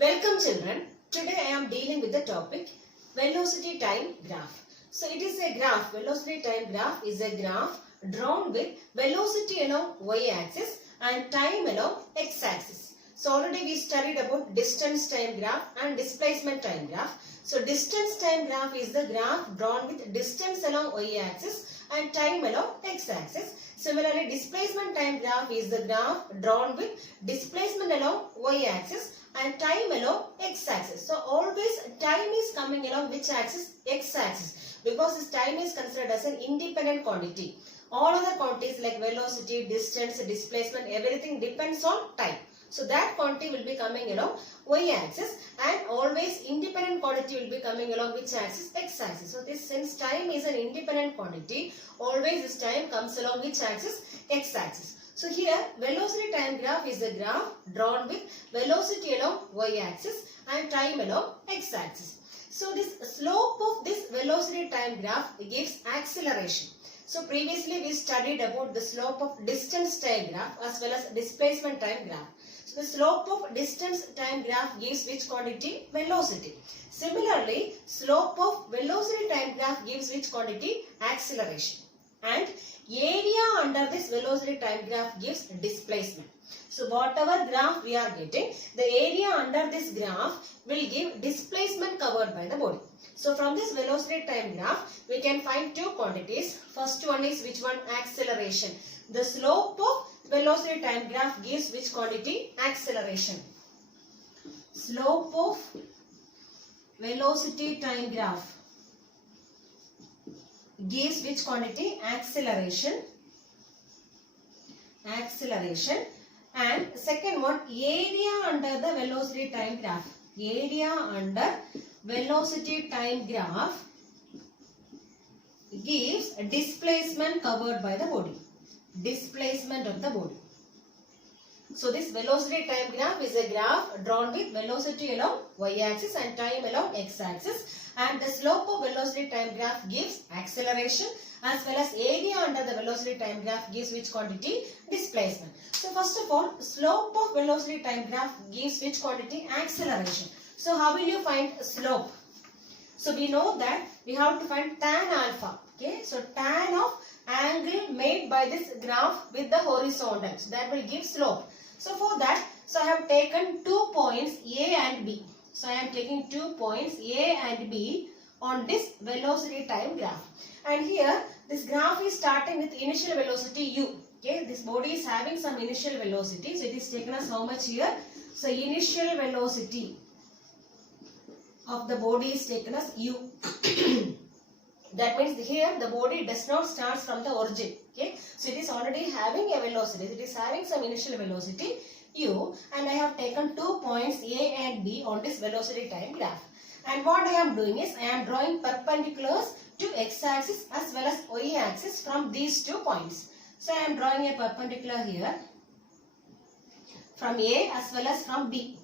Welcome children. Today I am dealing with the topic velocity time graph. So it is a graph. Velocity time graph is a graph drawn with velocity along y-axis and time along x-axis. So already we studied about distance time graph and displacement time graph. So distance time graph is the graph drawn with distance along y-axis and time along x-axis. Similarly, displacement time graph is the graph drawn with displacement along y-axis and time along x-axis. So always time is coming along which axis? X-axis, because this time is considered as an independent quantity. All other quantities like velocity, distance, displacement, everything depends on time. So that quantity will be coming along y-axis and always independent quantity will be coming along which axis? X-axis. So this, since time is an independent quantity, always this time comes along which axis? X-axis. So here velocity time graph is a graph drawn with velocity along y-axis and time along x-axis. So this slope of this velocity time graph gives acceleration. So previously we studied about the slope of distance time graph as well as displacement time graph. So the slope of distance time graph gives which quantity? Velocity. Similarly, slope of velocity time graph gives which quantity? Acceleration. And area under this velocity time graph gives displacement. So whatever graph we are getting, the area under this graph will give displacement covered by the body. So from this velocity time graph, we can find two quantities. First one is which one? Acceleration. The slope of velocity time graph gives which quantity? Acceleration. Slope of velocity time graph gives which quantity? Acceleration. Acceleration. And second one, area under the velocity time graph. Area under velocity time graph gives displacement covered by the body. Displacement of the body. So this velocity time graph is a graph drawn with velocity along y-axis and time along x-axis, and the slope of velocity time graph gives acceleration as well as area under the velocity time graph gives which quantity? Displacement. So first of all, slope of velocity time graph gives which quantity? Acceleration. So how will you find slope? So we know that we have to find tan alpha. Okay, so tan of angle made by this graph with the horizontal. So that will give slope. So for that, so I have taken 2 points A and B. So I am taking 2 points A and B on this velocity time graph. And here this graph is starting with initial velocity u. Okay, this body is having some initial velocity. So it is taken as how much here? So initial velocity of the body is taken as u. That means here the body does not start from the origin. Okay, so it is already having a velocity. It is having some initial velocity u, and I have taken 2 points A and B on this velocity time graph. And what I am doing is I am drawing perpendiculars to x-axis as well as y-axis from these 2 points. So I am drawing a perpendicular here from A as well as from B.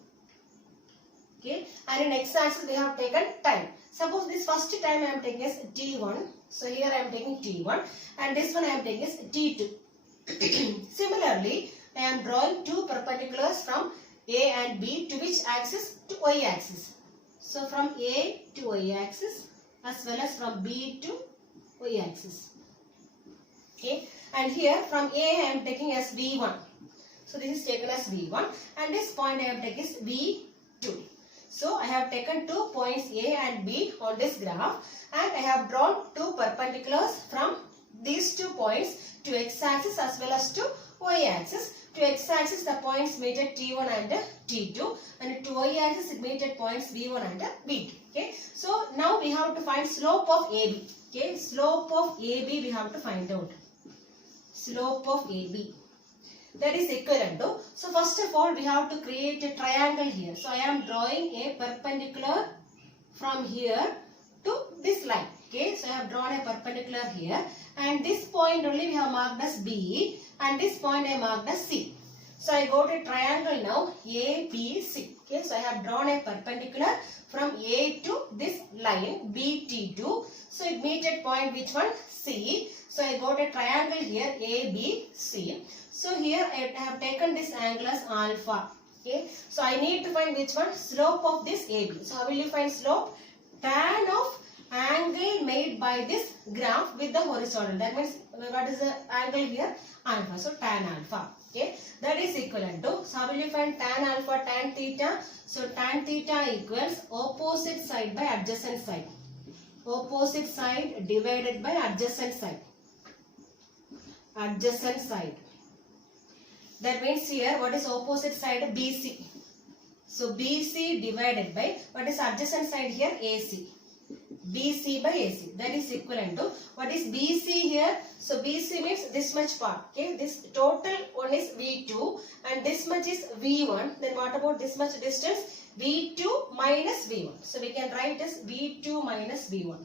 Okay, and in x-axis we have taken time. Suppose this first time I am taking is t1. So here I am taking t1 and this one I am taking is t2. Similarly, I am drawing 2 perpendiculars from A and B to which axis? To y-axis. So from A to y-axis as well as from B to y-axis. Okay, and here from A I am taking as V1. So this is taken as V1 and this point I have taken is V2. So I have taken 2 points A and B on this graph and I have drawn 2 perpendiculars from these 2 points to x-axis as well as to y-axis. To x-axis the points meet at T1 and T2, and to y-axis it meet at points V1 and V2. Okay, so now we have to find slope of AB. Okay, slope of AB we have to find out. Slope of AB. That is equivalent to. So first of all we have to create a triangle here. So I am drawing a perpendicular from here to this line. Okay, so I have drawn a perpendicular here and this point only we have marked as B and this point I marked as C. So I go to triangle now ABC. Okay, so I have drawn a perpendicular from A to this line BT2. So it meets at point which one? C. So I got a triangle here ABC. So here I have taken this angle as alpha. Okay, so I need to find which one? Slope of this AB. So how will you find slope? Tan of angle made by this graph with the horizontal. That means what is the angle here? Alpha. So tan alpha. Okay, that is equivalent to. So how will you find tan alpha, tan theta? So tan theta equals opposite side by adjacent side. Opposite side divided by adjacent side. Adjacent side. That means here what is opposite side? BC. So BC divided by what is adjacent side here? AC. BC by AC. That is equivalent to what is BC here? So BC means this much part. Okay, this total one is V2 and this much is V1. Then what about this much distance? V2 minus V1. So we can write as V2 minus V1.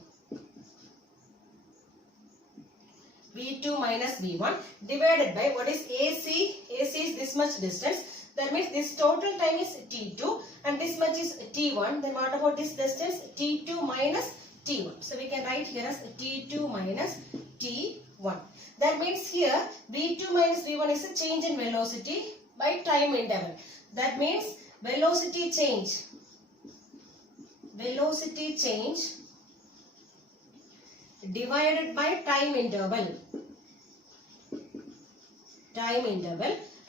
V2 minus V1 divided by what is AC? AC is this much distance. That means this total time is T2 and this much is T1. Then what about this distance? T2 minus T1. So we can write here as T2 minus T1. That means here V2 minus V1 is a change in velocity by time interval. That means velocity change divided by time interval.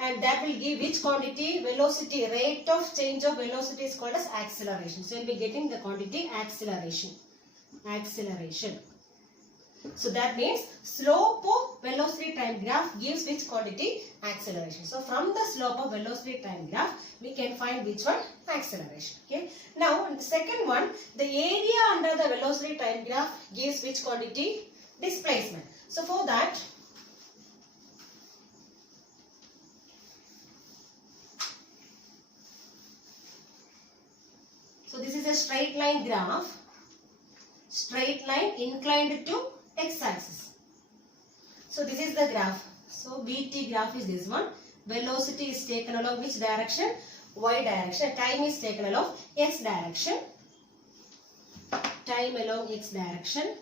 And that will give which quantity? Velocity. Rate of change of velocity is called as acceleration. So you will be getting the quantity acceleration. So that means slope of velocity time graph gives which quantity? Acceleration. So from the slope of velocity time graph we can find which one? Acceleration. Okay. Now the second one, the area under the velocity time graph gives which quantity? Displacement. So for that, so this is a straight line graph. Straight line inclined to x-axis. So this is the graph. So VT graph is this one. Velocity is taken along which direction? Y direction. Time is taken along x direction. Time along x direction.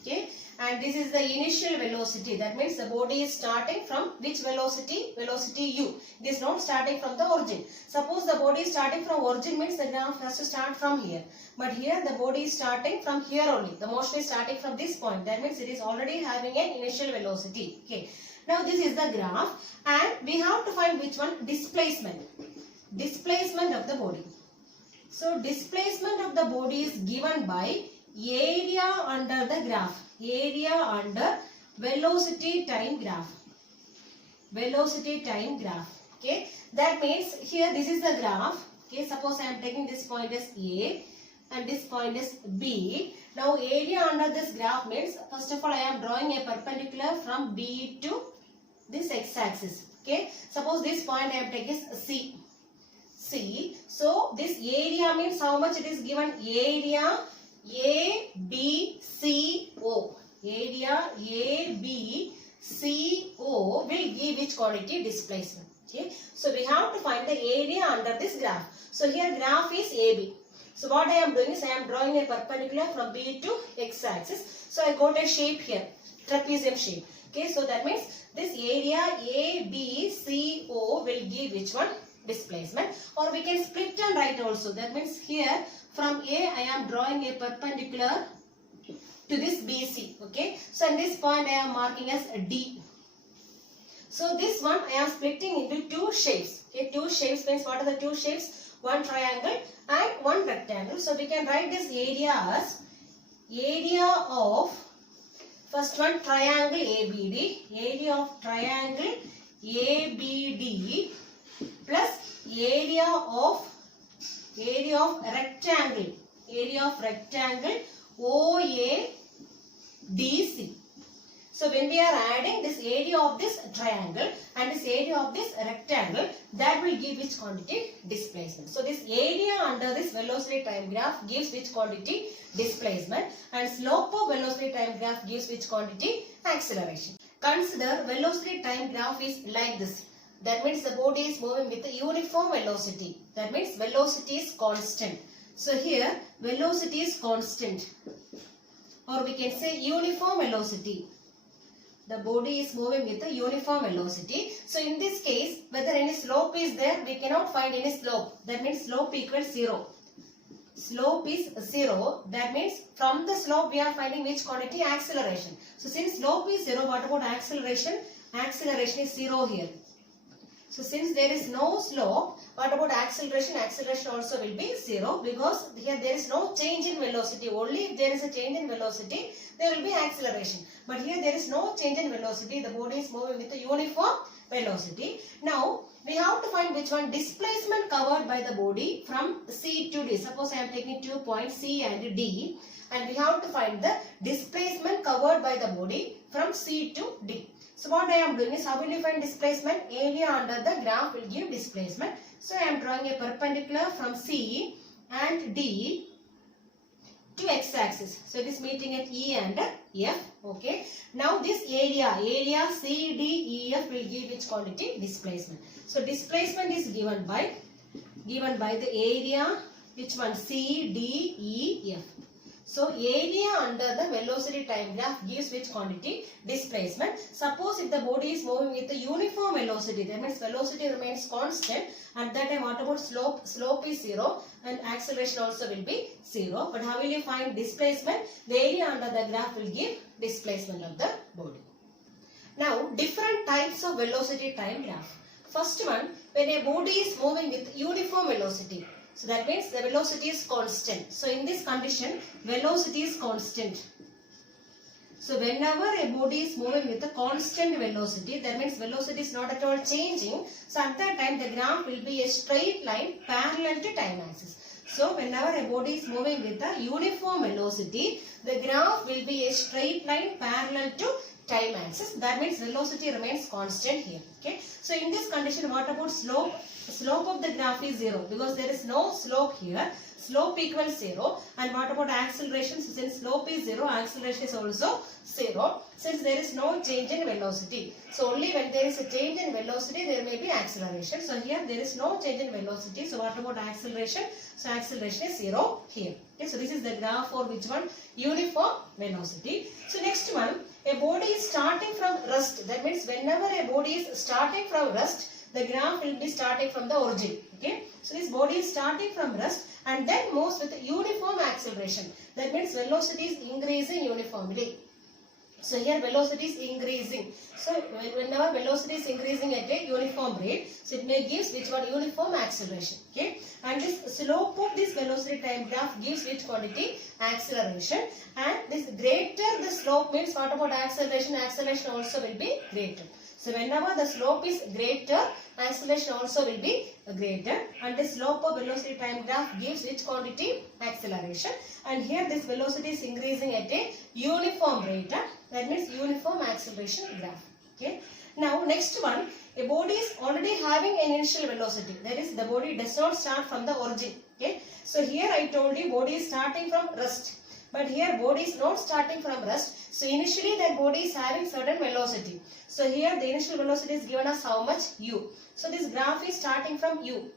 Okay. And this is the initial velocity. That means the body is starting from which velocity? Velocity u. It is not starting from the origin. Suppose the body is starting from origin means the graph has to start from here. But here the body is starting from here only. The motion is starting from this point. That means it is already having an initial velocity. Okay. Now this is the graph and we have to find which one? Displacement. Displacement of the body. So displacement of the body is given by area under the graph. Area under velocity time graph. Velocity time graph. Okay. That means here this is the graph. Okay. Suppose I am taking this point as A and this point is B. Now area under this graph means first of all I am drawing a perpendicular from B to this x-axis. Okay. Suppose this point I am taking as C. So this area means how much it is given? Area A, B, C, O. Area A, B, C, O will give which quantity? Displacement. Okay. So we have to find the area under this graph. So here graph is AB. So what I am doing is I am drawing a perpendicular from B to x-axis. So I got a shape here. Trapezium shape. Okay. So that means this area A, B, C, O will give which one? Displacement. Or we can split and write also. That means here from A I am drawing a perpendicular to this BC. Okay. So in this point I am marking as D. So this one I am splitting into two shapes. Okay. Two shapes means what are the two shapes? One triangle and one rectangle. So we can write this area as area of first one triangle ABD. Area of triangle ABD plus area of rectangle OADC. So when we are adding this area of this triangle and this area of this rectangle, that will give which quantity? Displacement. So this area under this velocity time graph gives which quantity? Displacement, and slope of velocity time graph gives which quantity? Acceleration. Consider velocity time graph is like this. That means the body is moving with a uniform velocity. That means velocity is constant. So here velocity is constant, or we can say uniform velocity. the body is moving with a uniform velocity. So in this case, whether any slope is there, we cannot find any slope. That means slope equals 0. Slope is 0. That means from the slope we are finding which quantity? Acceleration. So since slope is 0, what about acceleration? Acceleration is 0 here. So since there is no slope, what about acceleration? Acceleration also will be 0, because here there is no change in velocity. Only if there is a change in velocity, there will be acceleration. But here there is no change in velocity. The body is moving with a uniform velocity. Now we have to find which one? Displacement covered by the body from C to D. Suppose I am taking 2 points C and D, and we have to find the displacement covered by the body from C to D. So what I am doing is, how will you find displacement? Area under the graph will give displacement. So I am drawing a perpendicular from C and D to x-axis. So it is meeting at E and F. Okay. Now this area C, D, E, F will give which quantity? Displacement. So displacement is given by the area, which one? C, D, E, F. So area under the velocity time graph gives which quantity? Displacement. Suppose if the body is moving with a uniform velocity, that means velocity remains constant. At that time, what about slope? Slope is 0 and acceleration also will be 0. But how will you find displacement? The area under the graph will give displacement of the body. Now, different types of velocity time graph. First one, when a body is moving with uniform velocity. So that means the velocity is constant. So in this condition, velocity is constant. So whenever a body is moving with a constant velocity, that means velocity is not at all changing. So at that time, the graph will be a straight line parallel to time axis. So whenever a body is moving with a uniform velocity, the graph will be a straight line parallel to time axis. That means velocity remains constant here. Okay. So in this condition, what about slope? Slope of the graph is 0, because there is no slope here. Slope equals 0. And what about acceleration? So since slope is 0, acceleration is also 0. Since there is no change in velocity. So only when there is a change in velocity, there may be acceleration. So here there is no change in velocity. So what about acceleration? So acceleration is 0 here. Okay, so this is the graph for which one? Uniform velocity. So next one, a body is starting from rest. That means whenever a body is starting from rest, the graph will be starting from the origin. Okay. So this body is starting from rest and then moves with uniform acceleration. That means velocity is increasing uniformly. So here velocity is increasing. So whenever velocity is increasing at a uniform rate, so it may gives which one? Uniform acceleration. Okay. And this slope of this velocity time graph gives which quantity? Acceleration. And this greater the slope means what about acceleration? Acceleration also will be greater. So whenever the slope is greater, acceleration also will be greater. And the slope of velocity time graph gives which quantity? Acceleration. And here this velocity is increasing at a uniform rate. That means uniform acceleration graph. Okay. Now next one, a body is already having an initial velocity. That is, the body does not start from the origin. Okay. So here I told you body is starting from rest. But here body is not starting from rest. So initially that body is having certain velocity. So here the initial velocity is given as how much? U. So this graph is starting from U,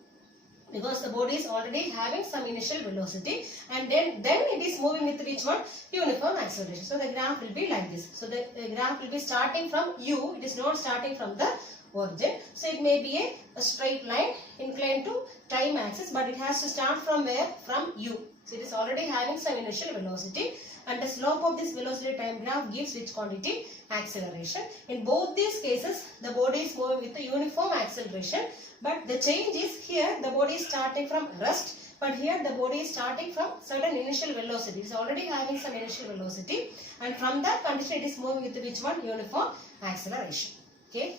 because the body is already having some initial velocity, and then it is moving with which one? Uniform acceleration. So the graph will be like this. So the graph will be starting from U. It is not starting from the origin. So it may be a straight line inclined to time axis, but it has to start from where? From U. So it is already having some initial velocity, and the slope of this velocity time graph gives which quantity? Acceleration. In both these cases, the body is moving with a uniform acceleration, but the change is here the body is starting from rest, but here the body is starting from certain initial velocity. It is already having some initial velocity, and from that condition it is moving with which one? Uniform acceleration. Okay.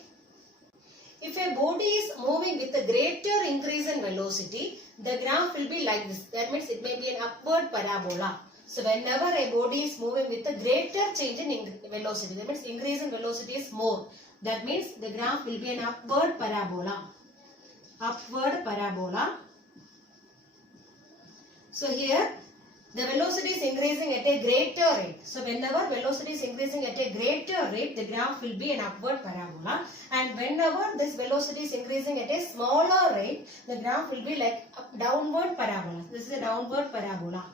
If a body is moving with a greater increase in velocity, the graph will be like this. That means it may be an upward parabola. So whenever a body is moving with a greater change in velocity, that means increase in velocity is more. That means the graph will be an upward parabola. Upward parabola. So here the velocity is increasing at a greater rate. So whenever velocity is increasing at a greater rate, the graph will be an upward parabola. And whenever this velocity is increasing at a smaller rate, the graph will be like a downward parabola. This is a downward parabola.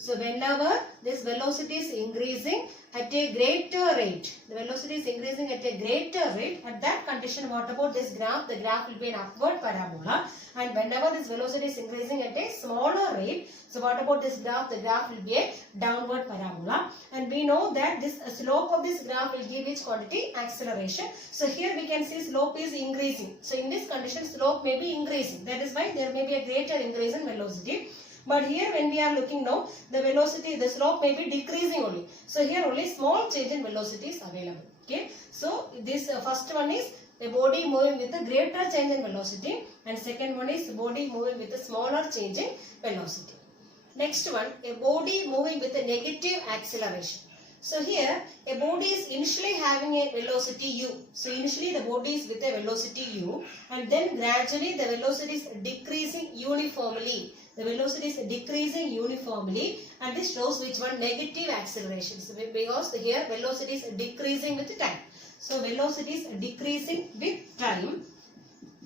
So whenever this velocity is increasing at a greater rate, the velocity is increasing at a greater rate, at that condition what about this graph? The graph will be an upward parabola. And whenever this velocity is increasing at a smaller rate, so what about this graph? The graph will be a downward parabola. And we know that this slope of this graph will give which quantity? Acceleration. So here we can see slope is increasing. So in this condition slope may be increasing. That is why there may be a greater increase in velocity. But here when we are looking now, the velocity, the slope may be decreasing only. So here only small change in velocity is available. Okay. So this first one is a body moving with a greater change in velocity, and second one is body moving with a smaller change in velocity. Next one, a body moving with a negative acceleration. So here a body is initially having a velocity u. So initially the body is with a velocity u, and then gradually the velocity is decreasing uniformly. The velocity is decreasing uniformly, and this shows which one? Negative acceleration. So because here velocity is decreasing with time. So velocity is decreasing with time.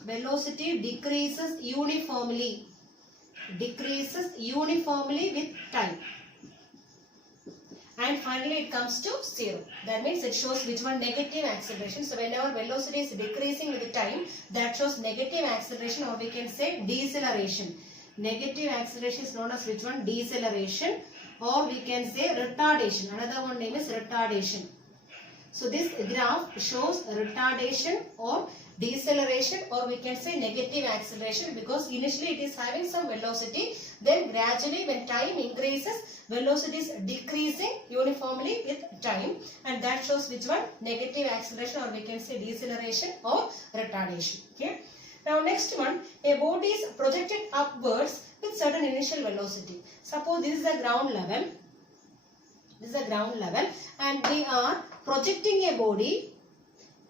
Velocity decreases uniformly. Decreases uniformly with time. And finally it comes to 0. That means it shows which one? Negative acceleration. So whenever velocity is decreasing with time, that shows negative acceleration, or we can say deceleration. Negative acceleration is known as which one? Deceleration, or we can say retardation. Another one name is retardation. So this graph shows retardation or deceleration, or we can say negative acceleration, because initially it is having some velocity, then gradually when time increases, velocity is decreasing uniformly with time, and that shows which one? Negative acceleration, or we can say deceleration or retardation. Okay. Now next one, a body is projected upwards with certain initial velocity. Suppose this is the ground level. This is the ground level, and we are projecting a body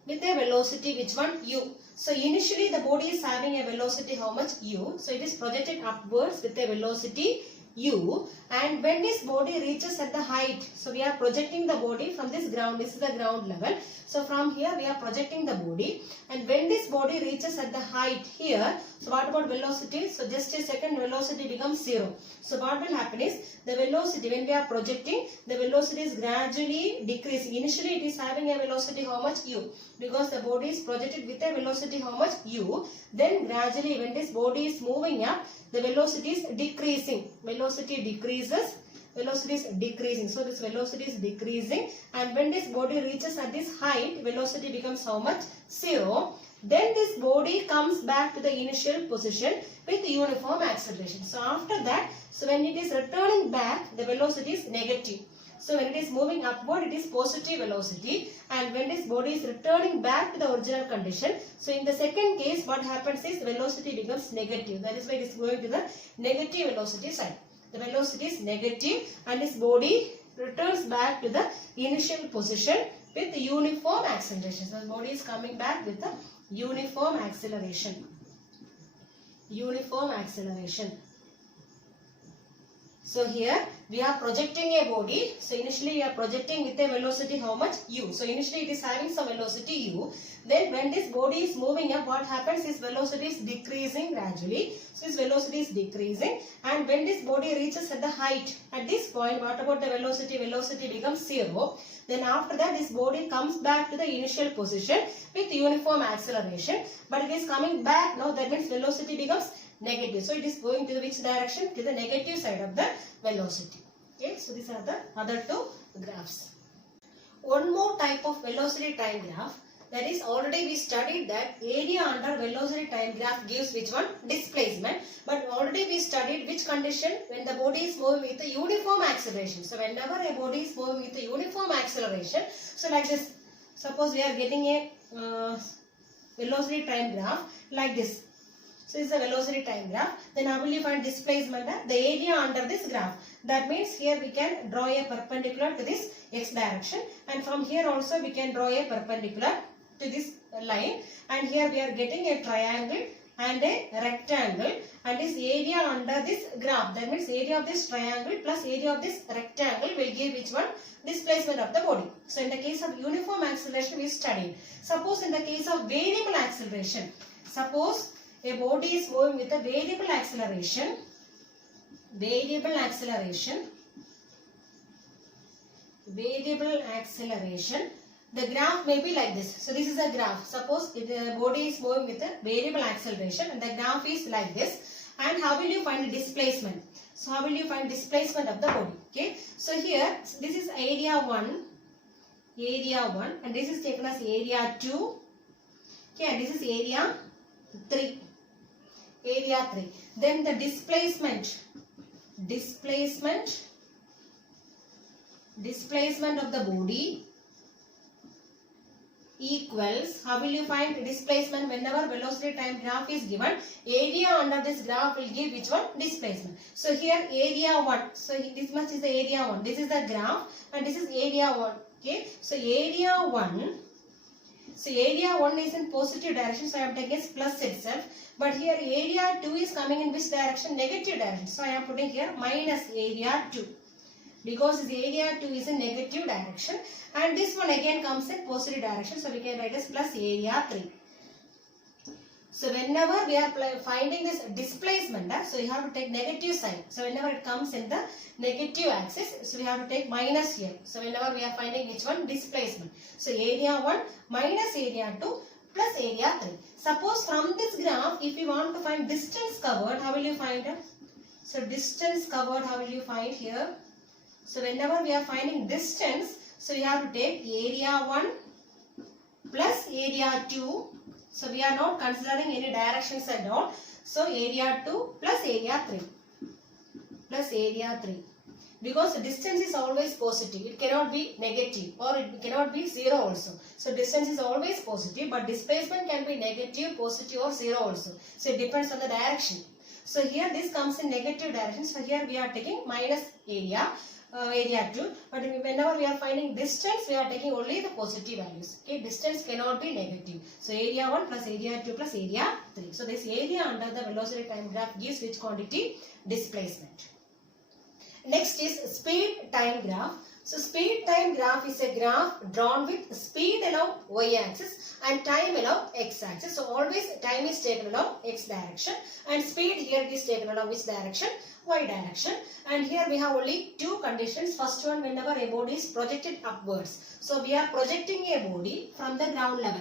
with a velocity which one? U. So initially the body is having a velocity how much? U. So it is projected upwards with a velocity U, and when this body reaches at the height, so we are projecting the body from this ground, this is the ground level. So from here we are projecting the body, and when this body reaches at the height here, so what about velocity? So just a second, velocity becomes 0. So what will happen is, the velocity when we are projecting, the velocity is gradually decreasing. Initially it is having a velocity how much? U, because the body is projected with a velocity how much? U. Then gradually when this body is moving up, the velocity is decreasing. Velocity decreases. Velocity is decreasing. So this velocity is decreasing, and when this body reaches at this height, velocity becomes how much? 0. Then this body comes back to the initial position with uniform acceleration. So after that, so when it is returning back, the velocity is negative. So when it is moving upward, it is positive velocity, and when this body is returning back to the original condition, so in the second case what happens is velocity becomes negative. That is why it is going to the negative velocity side. The velocity is negative, and this body returns back to the initial position with uniform acceleration. So the body is coming back with the uniform acceleration. Uniform acceleration. So here we are projecting a body. So initially we are projecting with a velocity how much? U. So initially it is having some velocity U. Then when this body is moving up, what happens is velocity is decreasing gradually. So this velocity is decreasing, and when this body reaches at the height, at this point what about the velocity? Velocity becomes 0. Then after that this body comes back to the initial position with uniform acceleration, but it is coming back now. That means velocity becomes negative. So it is going to which direction? To the negative side of the velocity. Okay, so these are the other two graphs. One more type of velocity time graph, that is already we studied that area under velocity time graph gives which one? Displacement. But already we studied which condition? When the body is moving with a uniform acceleration. So whenever a body is moving with a uniform acceleration, so like this, suppose we are getting a velocity time graph like this. So this is a velocity time graph. Then how will you find displacement? The area under this graph. That means here we can draw a perpendicular to this x direction, and from here also we can draw a perpendicular to this line, and here we are getting a triangle and a rectangle, and this area under this graph, that means area of this triangle plus area of this rectangle will give which one? Displacement of the body. So in the case of uniform acceleration we studied. Suppose in the case of variable acceleration, suppose a body is moving with a variable acceleration, variable acceleration, the graph may be like this. So this is a graph. Suppose if the body is moving with a variable acceleration and the graph is like this. And how will you find the displacement? So how will you find displacement of the body? Okay. So here this is area 1, and this is taken as area 2. Okay, and this is area 3. Area 3. Then the displacement of the body equals, how will you find displacement? Whenever velocity time graph is given, area under this graph will give which one? Displacement. So here area 1, so this much is the area 1, this is the graph and this is area 1. Okay, so area 1, is in positive direction, so I am taking as plus itself. But here area 2 is coming in which direction? Negative direction. So I am putting here minus area 2. Because this area 2 is in negative direction. And this one again comes in positive direction. So we can write as plus area 3. So whenever we are finding this displacement, so you have to take negative sign. So whenever it comes in the negative axis, so we have to take minus here. So whenever we are finding which one? Displacement. So area 1 minus area 2 plus area 3. Suppose from this graph, if you want to find distance covered, how will you find it? So distance covered, how will you find here? So whenever we are finding distance, so you have to take area 1 plus area 2. So we are not considering any directions at all. So area 2 plus area 3. Plus area 3. Because the distance is always positive. It cannot be negative or it cannot be 0 also. So distance is always positive, but displacement can be negative, positive or 0 also. So it depends on the direction. So here this comes in negative direction. So here we are taking minus area 2. But whenever we are finding distance, we are taking only the positive values. Okay, distance cannot be negative. So area 1 plus area 2 plus area 3. So this area under the velocity time graph gives which quantity? Displacement. Next is speed time graph. So speed time graph is a graph drawn with speed along y-axis and time along x-axis. So always time is taken along x direction and speed here is taken along which direction? Y direction. And here we have only two conditions. First one, whenever a body is projected upwards. So we are projecting a body from the ground level.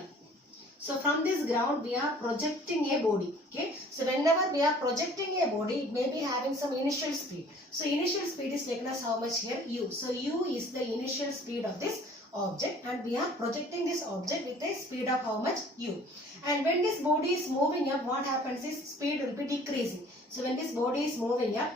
So from this ground we are projecting a body. Okay. So whenever we are projecting a body, it may be having some initial speed. So initial speed is taken as how much here? U. So U is the initial speed of this object and we are projecting this object with a speed of how much? U. And when this body is moving up, what happens is speed will be decreasing. So when this body is moving up,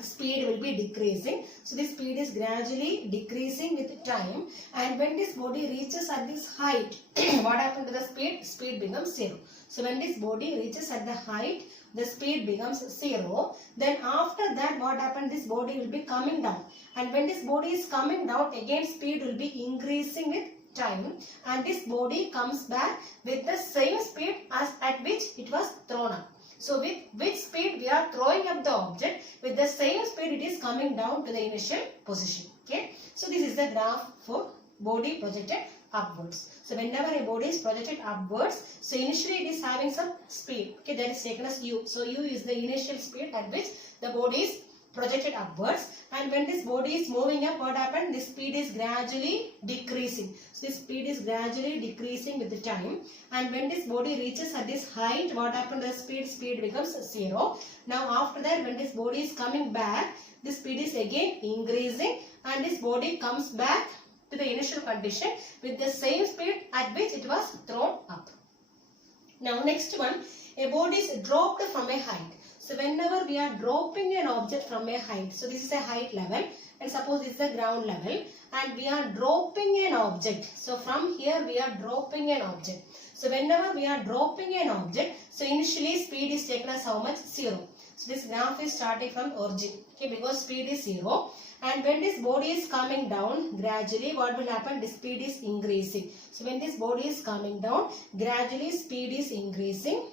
speed will be decreasing. So this speed is gradually decreasing with time. And when this body reaches at this height, what happens to the speed? Speed becomes 0. So when this body reaches at the height, the speed becomes 0. Then after that, what happens? This body will be coming down. And when this body is coming down, again speed will be increasing with time. And this body comes back with the same speed as at which it was thrown up. So with which speed we are throwing up the object, with the same speed it is coming down to the initial position. Okay. So this is the graph for body projected upwards. So whenever a body is projected upwards, so initially it is having some speed. Okay, that is taken as U. So U is the initial speed at which the body is projected upwards. And when this body is moving up, what happened? This speed is gradually decreasing. So this speed is gradually decreasing with the time. And when this body reaches at this height, what happened to the speed? Speed becomes 0. Now after that, when this body is coming back, this speed is again increasing. And this body comes back to the initial condition with the same speed at which it was thrown up. Now next one, a body is dropped from a height. So whenever we are dropping an object from a height, so this is a height level and suppose this is a ground level and we are dropping an object. So from here we are dropping an object. So whenever we are dropping an object, so initially speed is taken as how much? 0. So this graph is starting from origin, okay, because speed is 0. And when this body is coming down, gradually what will happen? The speed is increasing. So when this body is coming down, gradually speed is increasing.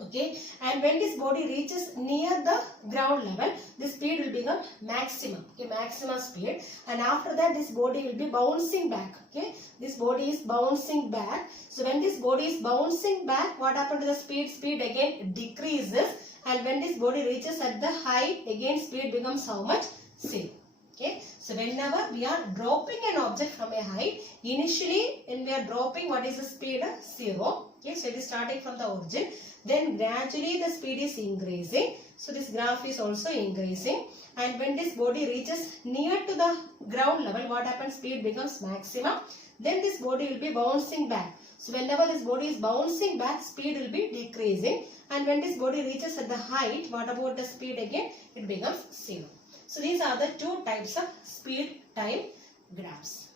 Okay, and when this body reaches near the ground level, the speed will become maximum. Okay, maximum speed. And after that, this body will be bouncing back. Okay, this body is bouncing back. So when this body is bouncing back, what happened to the speed? Speed again decreases. And when this body reaches at the height, again speed becomes how much? 0. Okay, So whenever we are dropping an object from a height, initially when we are dropping, what is the speed? 0. Okay, so it is starting from the origin. Then gradually the speed is increasing. So this graph is also increasing. And when this body reaches near to the ground level, what happens? Speed becomes maximum. Then this body will be bouncing back. So whenever this body is bouncing back, speed will be decreasing. And when this body reaches at the height, what about the speed again? It becomes 0. So these are the two types of speed time graphs.